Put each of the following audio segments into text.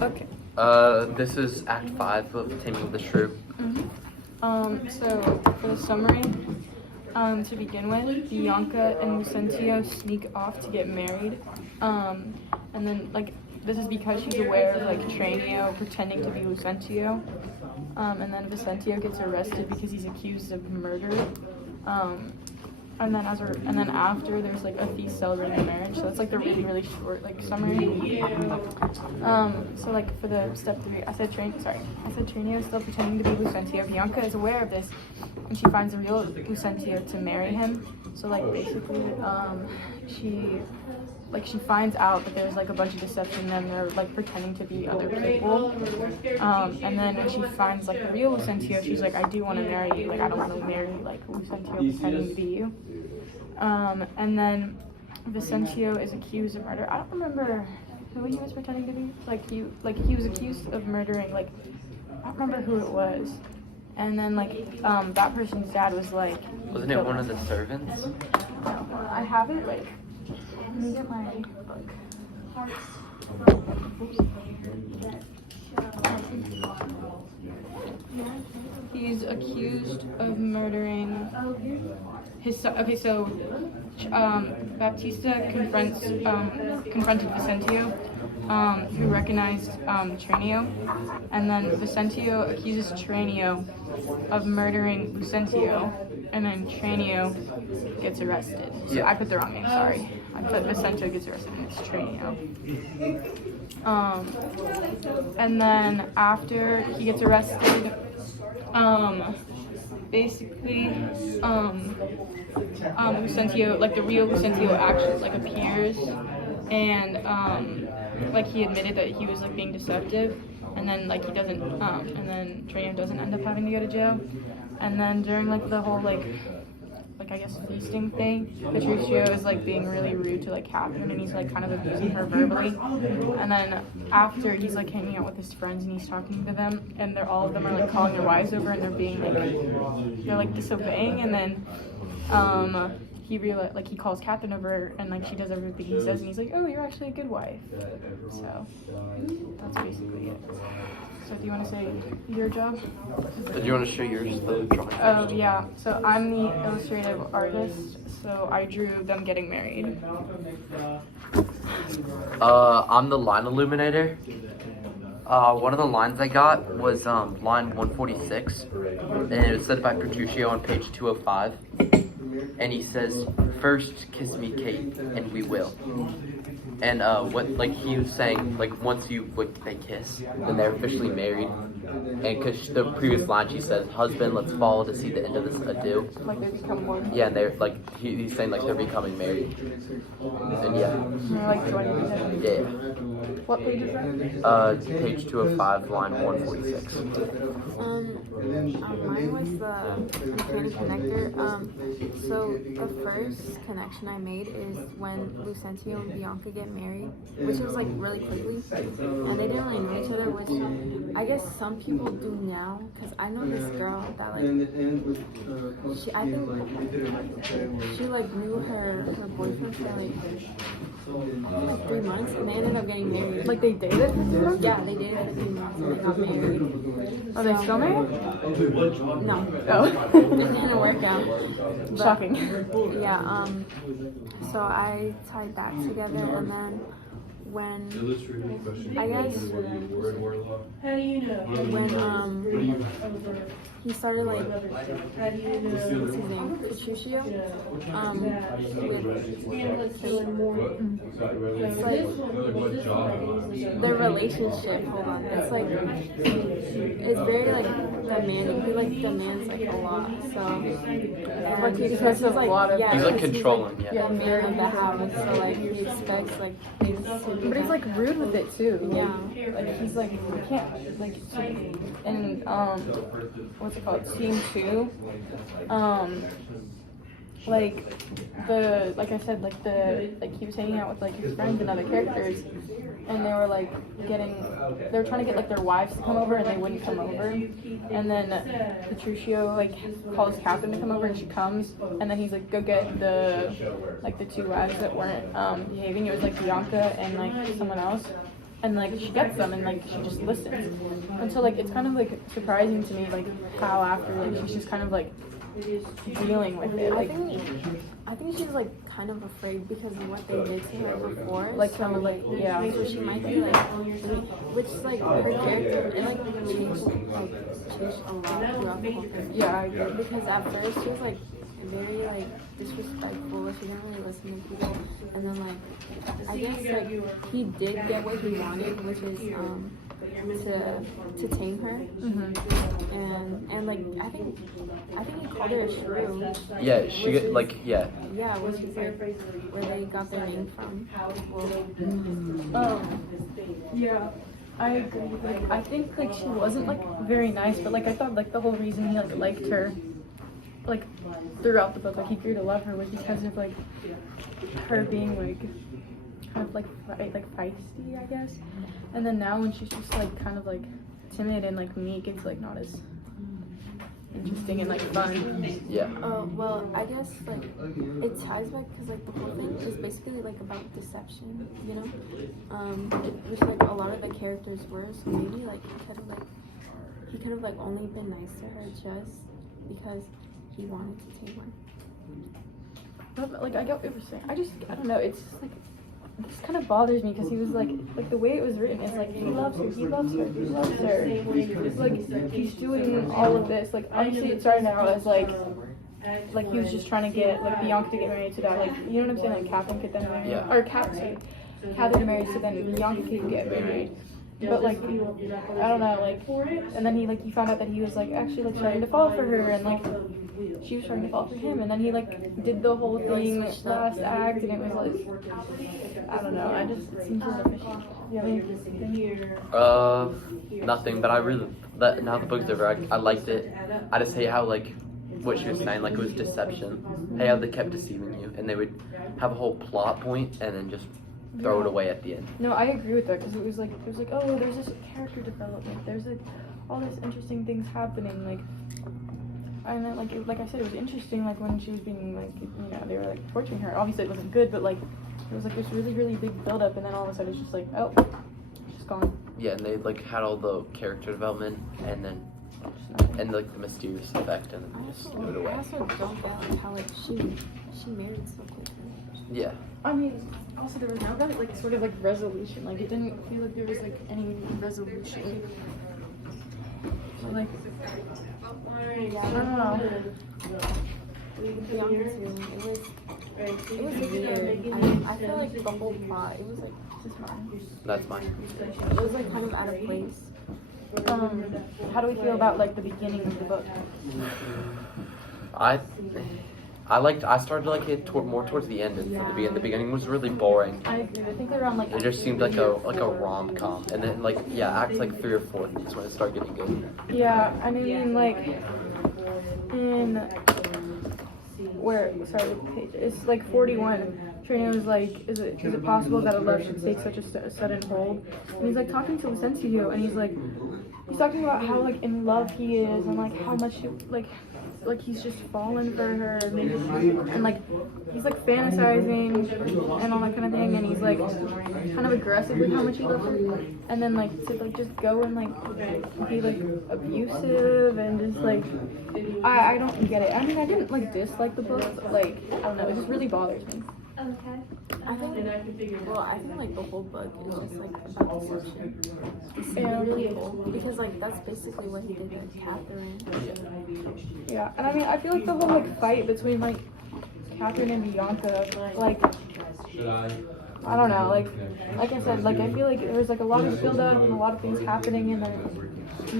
Okay. This is Act 5 of Taming of the Shrew. So for the summary, to begin with, Bianca and Lucentio sneak off to get married. And then, this is because she's aware of, Tranio pretending to be Lucentio. And then Vicentio gets arrested because he's accused of murder. And then after there's a feast celebrating the marriage, so it's the really really short summary. So for the step 3, I said Tranio is still pretending to be Lucentio. Bianca is aware of this, and she finds the real Lucentio to marry him. So basically, she finds out that there's a bunch of deception and they're pretending to be other people. And then when she finds the real Lucentio, she's like, I do want to marry you. I don't want to marry Lucentio pretending to be you. And then Vicentio is accused of murder. I don't remember who he was pretending to be. He was accused of murdering. I don't remember who it was. And then that person's dad was Wasn't it one of the servants? I have it. Let me get my book. He's accused of murdering his son. Okay, so Baptista confronted Vicentio, who recognized Tranio, and then Vicentio accuses Tranio of murdering Lucentio, and then Tranio gets arrested. So I put the wrong name, sorry. I put Vicentio gets arrested and it's Tranio. And then after he gets arrested, basically, Lucentio, the real Lucentio actually appears, and he admitted that he was like being deceptive, and then he doesn't, and then Tranio doesn't end up having to go to jail, and then during the whole I guess feasting thing, Petruchio is being really rude to Catherine, and he's kind of abusing her verbally, and then after he's hanging out with his friends and he's talking to them, and all of them are calling their wives over and they're being they're disobeying, and then he calls Catherine over and she does everything he says, and he's like, oh, you're actually a good wife. So that's basically it. So do you want to say your job? Do you want to show yours, the drawing? Yeah. So I'm the illustrative artist, so I drew them getting married. I'm the line illuminator. One of the lines I got was line 146, and it was said by Petruchio on page 205. And he says, "First kiss me, Kate, and we will." And what he was saying, once they kiss, then they're officially married. And because the previous line she says, "Husband, let's follow to see the end of this adieu." They become one. Yeah, and they're he's saying they're becoming married. And yeah. They're joining together. Yeah. What page is that? Page 205, line 146. Mine was the creative connector. So the first connection I made is when Lucentio and Bianca get married, which was really quickly, and they didn't really know each other, which I guess some people do now, because I know this girl that I think she knew her boyfriend for 3 months, and they ended up getting married. They dated for 3 months? Yeah, they dated for 3 months and they got married. Are they still married? No. Oh. It didn't work out. But, shocking. Yeah, so I tied that together, and then when he started what's his name, Petruchio, it's their relationship, it's very demanding. He demands a lot, so because of a lot of he's controlling, the man of the house, so he expects things to be. But he's rude with it too. Yeah. He's you can't and what's it called? Scene 2. I said, he was hanging out with his friends and other characters, and they were trying to get their wives to come over, and they wouldn't come over. And then Petruchio calls Catherine to come over, and she comes, and then he's go get the 2 wives that weren't behaving. It was Bianca and someone else. and like she gets them and like she just listens. And so like it's kind of like surprising to me like how after like she's just kind of like dealing with it. Like I think she's like kind of afraid because of what they did to her before. Like kind of like yeah. So she might be like, which like her character it like changed a lot throughout the whole thing. Yeah, I agree. Because at first she was like very like disrespectful. She didn't really listen to people, and then like I guess like he did get what he wanted, which is to tame her. And like I think he called her a shrew. Yeah, she get like yeah. Yeah, which is like where they got their name from. Yeah, I agree. Like, I think like she wasn't like very nice, but like I thought like the whole reason he like liked her, like throughout the book, like he grew to love her was because of like her being like kind of like feisty, I guess. And then now when she's just like kind of like timid and like meek, it's like not as interesting and like fun. Yeah. Well, I guess like it ties back because like the whole thing is basically like about deception, you know, which like a lot of the characters were. So maybe like he could have like only been nice to her just because he wanted to tame her. But like I get what you're saying. I don't know. It's just like this kind of bothers me because he was like the way it was written. It's like he loves her. It's like he's doing all of this. Like honestly, it started out as like he was just trying to get like Bianca to get married to that. Like you know what I'm saying? Like Catherine could then marry, Yeah. or Catherine married, so then Bianca could get married. But like I don't know, like and then he found out that he was like actually like starting to fall for her, and like she was starting to fall for him, and then he like did the whole thing last act, and it was like I don't know. It seems a little fishy. Nothing. But I really now the book's over. I liked it. I just hate how like what she was saying, like it was deception. Hey, how they kept deceiving you, and they would have a whole plot point and then just throw it away at the end. No, I agree with that because it was like oh, there's this character development. There's like all this interesting things happening. Like and then like I said, it was interesting. Like when she was being like they were like torturing her. Obviously, it wasn't good, but like it was like this really big build up, and then all of a sudden it's just like oh, she's gone. Yeah, and they like had all the character development and then like the mysterious effect and then just threw it away. I also don't get like how like she married so quickly. Yeah. I mean, also there was no like sort of like resolution. Like it didn't feel like there was like any resolution. Like I don't know. Bianca too. It was weird. I feel like the whole plot. It was like just mine. That's mine. It was like kind of out of place. How do we feel about like the beginning of the book? I started to like it more towards the end than from the beginning. The beginning was really boring. I agree. I think around like It just seemed like a rom-com, and then like act like 3 or 4 is when it started getting good. yeah. I mean like in sorry, what page? It's like 41. Trina was like, is it possible that a love should take such a sudden hold? And he's like talking to Lucentio, and he's talking about how like in love he is, and like how much like he's just fallen for her, and like he's like fantasizing and all that kind of thing, and he's like kind of aggressive with how much he loves her, and then like to like just go and like be like abusive and just like I don't get it. I mean I didn't like dislike the book, but like I don't know, it just really bothers me. Okay. I think like the whole book is just like about deception. It's really cool because like that's basically what he did with Catherine. Yeah, and I mean I feel like the whole like fight between like Catherine and Bianca, like I don't know, like I said, like I feel like there was like a lot of build up and a lot of things happening, and then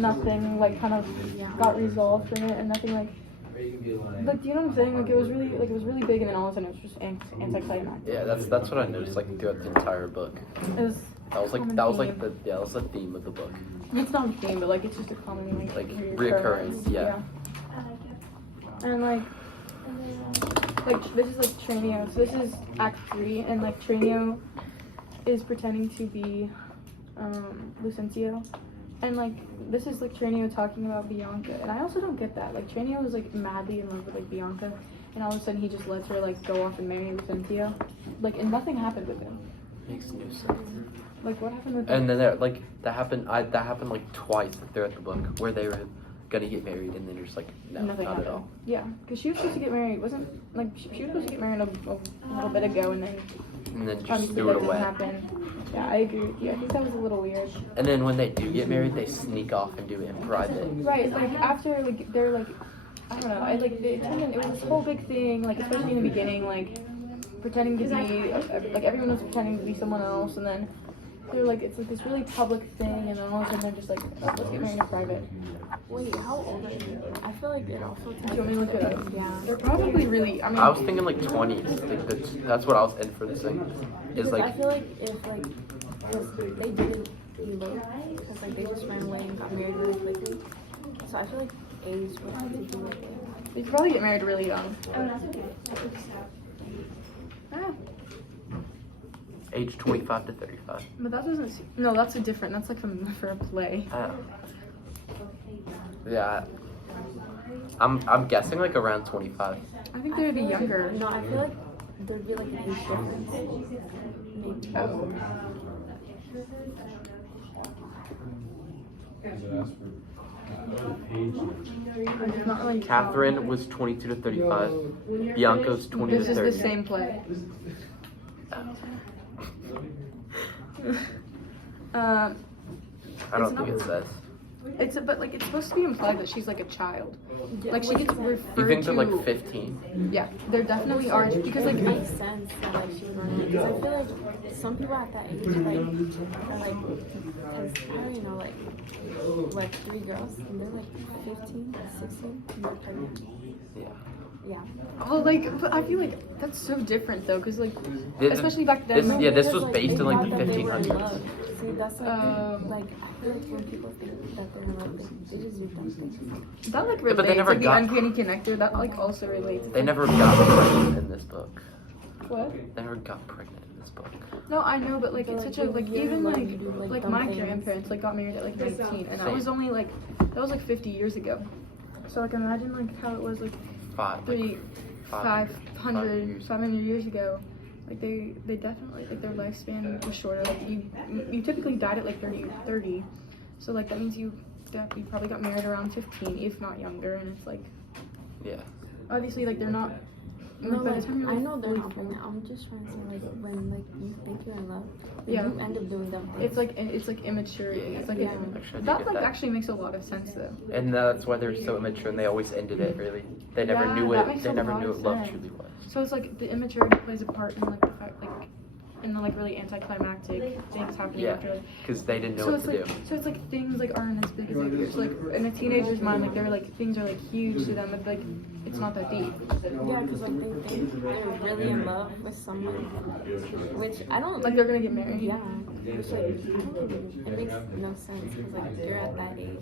nothing like kind of got resolved from it, and nothing like do you know what I'm saying? Like it was really big, and then all of a sudden it was just anticlimactic. Yeah, that's what I noticed like throughout the entire book. That was the theme of the book. It's not a theme, but like it's just a common Like reoccurrence, yeah. And like this is like Tranio. So this is Act 3, and like Tranio is pretending to be Lucentio, and like this is like Tranio talking about Bianca, and I also don't get that. Like Tranio was like madly in love with like Bianca, and all of a sudden he just lets her like go off and marry Lucentio, like and nothing happened with him. Makes no sense. Like what happened with? And then they're, like that happened. That happened like twice throughout the book where they were gonna get married and then you're just like no, Nothing not happened. at all. Yeah, because she was supposed to get married. Wasn't like she was supposed to get married a little bit ago, and then And then just obviously threw that it didn't away. happen. Yeah, I agree with you. I think that was a little weird. And then when they do get married, they sneak off and do it in private. Right, like after like they're like, I don't know. I like they attended. It was this whole big thing. Like especially in the beginning, like pretending to be like everyone was pretending to be someone else, and then they're like it's like this really public thing, and then all of a sudden they're just like, oh, let's get married in private. Wait, how old are you? I feel like it also. Do you want me to look it up? Yeah. They're probably really. I mean, I was thinking like 20s. Like that's what I was in for this thing. Is Because I like feel like if like, because they didn't elope, because like they just ran away and got married really quickly. So I feel like age would have to do with it. they probably get married really young. Ah, age 25 to 35. but that doesn't. No, that's a different. That's like for a play. Yeah. I'm guessing like around 25. I think they would be younger. No, I feel like there'd be like an age difference. Maybe. Oh. It's not really. Catherine was 22 to 35. Bianca's 20 This to is 30. the same play. I don't It's think not- it says. But like it's supposed to be implied that she's like a child. Like she gets referred You think to. they're like 15? Yeah, there definitely are because like It makes sense that like she was running because I feel like some people at that age like are like because I don't know like 3 girls and they're like 15, 16 and they're pregnant. Yeah. Yeah. oh like but I feel like that's so different though because like This- especially back this- then. yeah, this Because, was based they in like thought the that they were in 1500s. love. See, that's like I feel like when people think that they're in love, they just do dumb things. That like Yeah, relates. but they never like got- the uncanny connector. That like also relates. They never got pregnant in this book. What? They never got pregnant in this book. No, I know, but like But, it's like, such a you're like really even like, like you do, like, like dumb my things. grandparents like got married at like 19, and that Same. was only like that was like 50 years ago. So like imagine like how it was like Five 500 years ago. Like they definitely like their lifespan was shorter. Like you typically died at like 30. So like that means you probably got married around 15, if not younger, and it's like Yeah. obviously like they're not. No, by the like, time you're I like know they're not 44. pregnant. I'm just trying to say, like, when, like, you think you're in love, Yeah. you end up doing dumb things. It's like immaturity. It's like Yeah. Actually, I do that get like that. actually makes a lot of sense though. And that's why they're so immature and they always ended it really. They never Yeah, knew that it. makes They a never lot knew of what love sense. truly was. So it's like the immaturity plays a part in like the fact like in the like really anticlimactic things happening Yeah. after like Because they didn't know so what it's to like do. so it's like things like aren't as big as they do. So like in a teenager's mind like they're like things are like huge to them, but like it's not that deep. Yeah, because, like, they think they're really in love with someone, which I don't, Like they're gonna get married. yeah, which, like, it makes no sense, because, like, you're at that age.